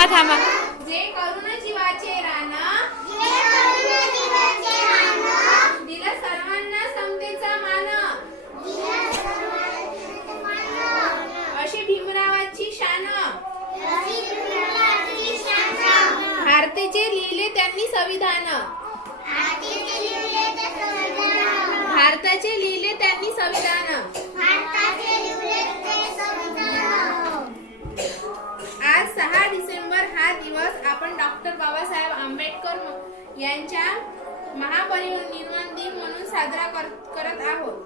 थांबा. जे करून जीवाचे रान दिला सर्वांना समतेचा मान अशी भीमरावाची शान भारताचे लिहिले त्यांनी संविधान भारताचे लिहिले त्यांनी संविधान आज 6 डिसेंबर हा दिवस आपण डॉक्टर बाबासाहेब आंबेडकर यांच्या महापरिनिर्वाण दिन म्हणून साजरा करत आहोत.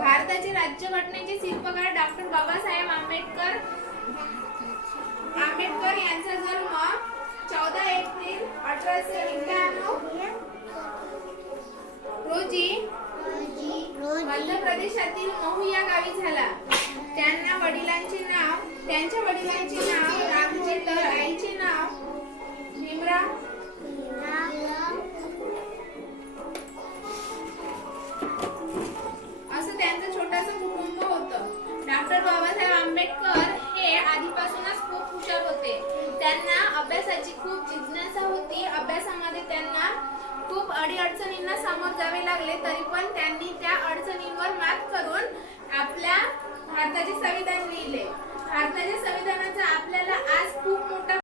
भारताचे राज्यघटनेचे शिल्पकार डॉक्टर बाबासाहेब आंबेडकर यांचा जन्म 14 एप्रिल 1891 रोजी मध्य प्रदेशातील महू या गावी झाला. त्यांच्या वडिलांचे नाव रामजी तर आईचे नाव भीमराव. असं त्यांचं छोटंसं कुटुंब होतं. डॉक्टर बाबासाहेब आंबेडकर हे आधीपासूनच खूप हुशार होते. त्यांना अभ्यासाची खूप जिज्ञासा होती. अभ्यासामध्ये त्यांना खूप अडीअडचणींना सामोरे जावे लागले, तरी पण त्यांनी त्या अडचणींवर मात करून आपल्या भारताचे संविधान लिहिले. भारताच्या संविधानाचा आपल्याला आज खूप मोठा